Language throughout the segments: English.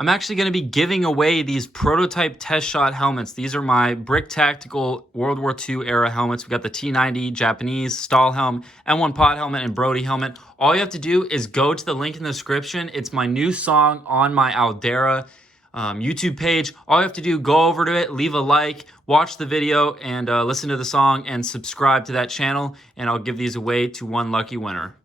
I'm actually going to be giving away these prototype test shot helmets. These are my Brick Tactical World War II era helmets. We got the T90 Japanese Stahlhelm, M1 Pod helmet, and Brody helmet. All you have to do is go to the link in the description. It's my new song on my Aldera YouTube page. All you have to do, go over to it, leave a like, watch the video, and listen to the song, and subscribe to that channel, and I'll give these away to one lucky winner.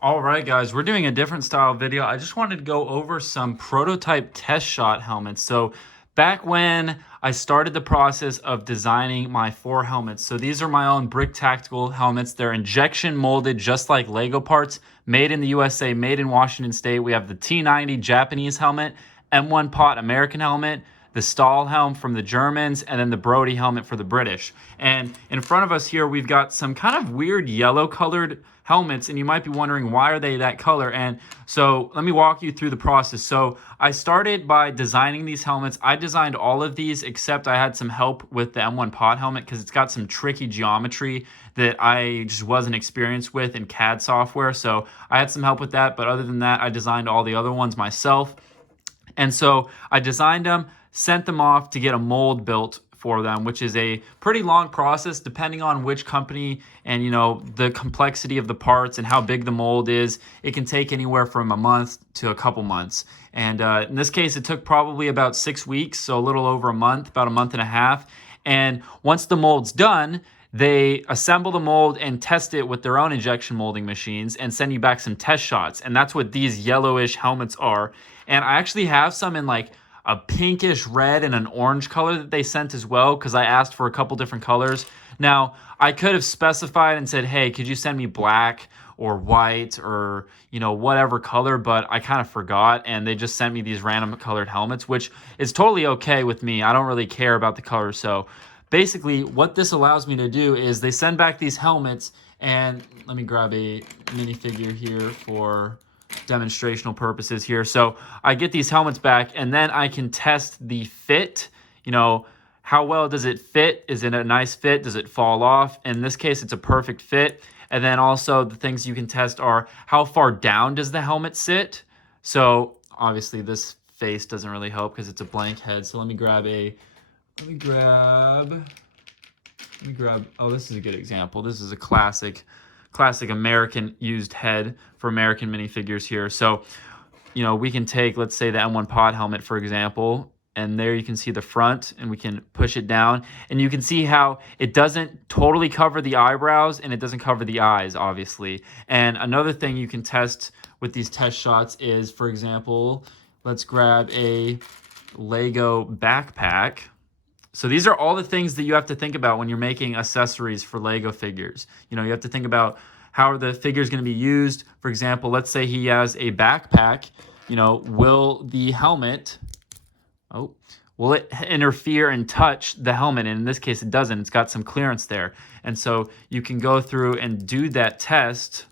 All right, guys, we're doing a different style video. I just wanted to go over some prototype test shot helmets. So back when I started the process of designing my 4 helmets, so these are my own Brick Tactical helmets. They're injection molded just like Lego parts, made in the USA, made in Washington State. We have the T90 Japanese helmet, M1 Pot American helmet, the Stahlhelm from the Germans, and then the Brody helmet for the British. And in front of us here, we've got some kind of weird yellow colored helmets, and you might be wondering, why are they that color? And so let me walk you through the process. So I started by designing these helmets. I designed all of these, except I had some help with the M1 Pod helmet because it's got some tricky geometry that I just wasn't experienced with in CAD software. So I had some help with that, but other than that, I designed all the other ones myself. And so I designed them, sent them off to get a mold built for them, which is a pretty long process depending on which company and, you know, the complexity of the parts and how big the mold is. It can take anywhere from a month to a couple months. And in this case, it took probably about 6 weeks, so a little over a month, about a month and a half. And once the mold's done, they assemble the mold and test it with their own injection molding machines and send you back some test shots. And that's what these yellowish helmets are. And I actually have some in like a pinkish red and an orange color that they sent as well, because I asked for a couple different colors. Now, I could have specified and said, hey, could you send me black or white or, you know, whatever color, but I kind of forgot, and they just sent me these random colored helmets, which is totally okay with me. I don't really care about the color. So basically what this allows me to do is they send back these helmets, and let me grab a minifigure here for demonstrational purposes here. So I get these helmets back, and then I can test the fit. You know, how well does it fit? Is it a nice fit? Does it fall off? In this case, it's a perfect fit. And then also the things you can test are how far down does the helmet sit? So obviously this face doesn't really help because it's a blank head. So let me grab, oh, this is a good example. This is a classic American used head for American minifigures here. So, you know, we can take, let's say, the M1 Pod helmet, for example, and there you can see the front, and we can push it down, and you can see how it doesn't totally cover the eyebrows and it doesn't cover the eyes, obviously. And another thing you can test with these test shots is, for example, let's grab a Lego backpack. So these are all the things that you have to think about when you're making accessories for Lego figures. You know, you have to think about how the figure is going to be used. For example, let's say he has a backpack. You know, will the helmet, will it interfere and touch the helmet? And in this case, it doesn't. It's got some clearance there. And so you can go through and do that test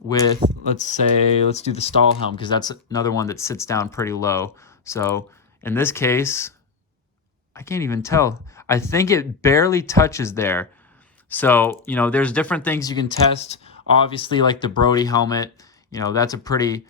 with, let's do the Stahlhelm, because that's another one that sits down pretty low. So in this case, I can't even tell. I think it barely touches there. So, you know, there's different things you can test. Obviously, like the Brody helmet, you know, that's a pretty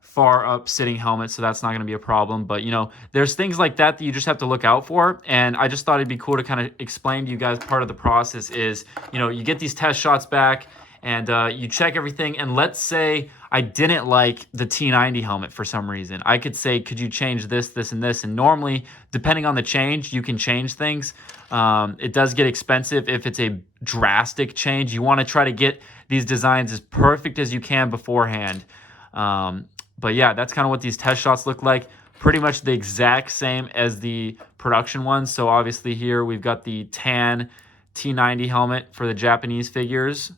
far up sitting helmet, so that's not going to be a problem. But, you know, there's things like that you just have to look out for. And I just thought it'd be cool to kind of explain to you guys part of the process is, you know, you get these test shots back, and you check everything. And let's say I didn't like the T90 helmet for some reason. I could say, could you change this, this, and this? And normally, depending on the change, you can change things. It does get expensive if it's a drastic change. You want to try to get these designs as perfect as you can beforehand. But yeah, that's kind of what these test shots look like. Pretty much the exact same as the production ones. So obviously here we've got the tan T90 helmet for the Japanese figures.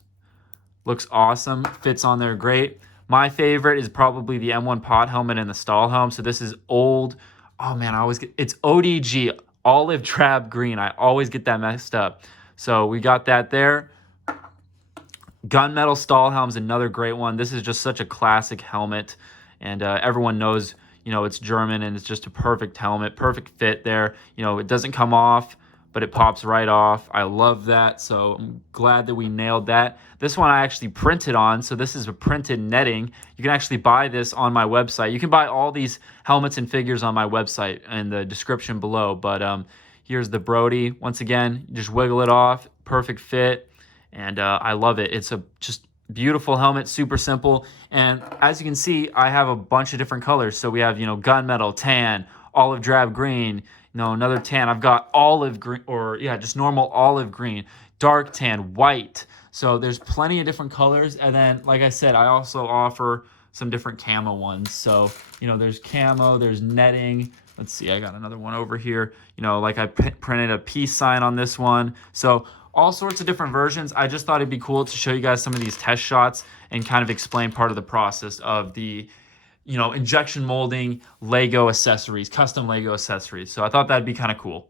Looks awesome, fits on there great. My favorite is probably the M1 Pod helmet and the Stahlhelm. So this is old. Oh man, I always get, it's ODG, olive drab green. I always get that messed up. So we got that there. Gunmetal Stahlhelm's another great one. This is just such a classic helmet, and everyone knows, you know, it's German, and it's just a perfect helmet, perfect fit there. You know, it doesn't come off. but it pops right off. I love that. So I'm glad that we nailed that. This one I actually printed on. So this is a printed netting. You can actually buy this on my website. You can buy all these helmets and figures on my website in the description below. But here's the Brody. Once again, you just wiggle it off. Perfect fit. And I love it. It's a just beautiful helmet, super simple. And as you can see, I have a bunch of different colors. So we have, gunmetal, tan, olive drab green, another tan. I've got olive green, or yeah, just normal olive green, dark tan, white. So there's plenty of different colors. And then, like I said, I also offer some different camo ones. So, there's camo, there's netting. Let's see, I got another one over here. Like I printed a peace sign on this one. So all sorts of different versions. I just thought it'd be cool to show you guys some of these test shots and kind of explain part of the process of the injection molding Lego accessories, custom Lego accessories. So I thought that'd be kind of cool.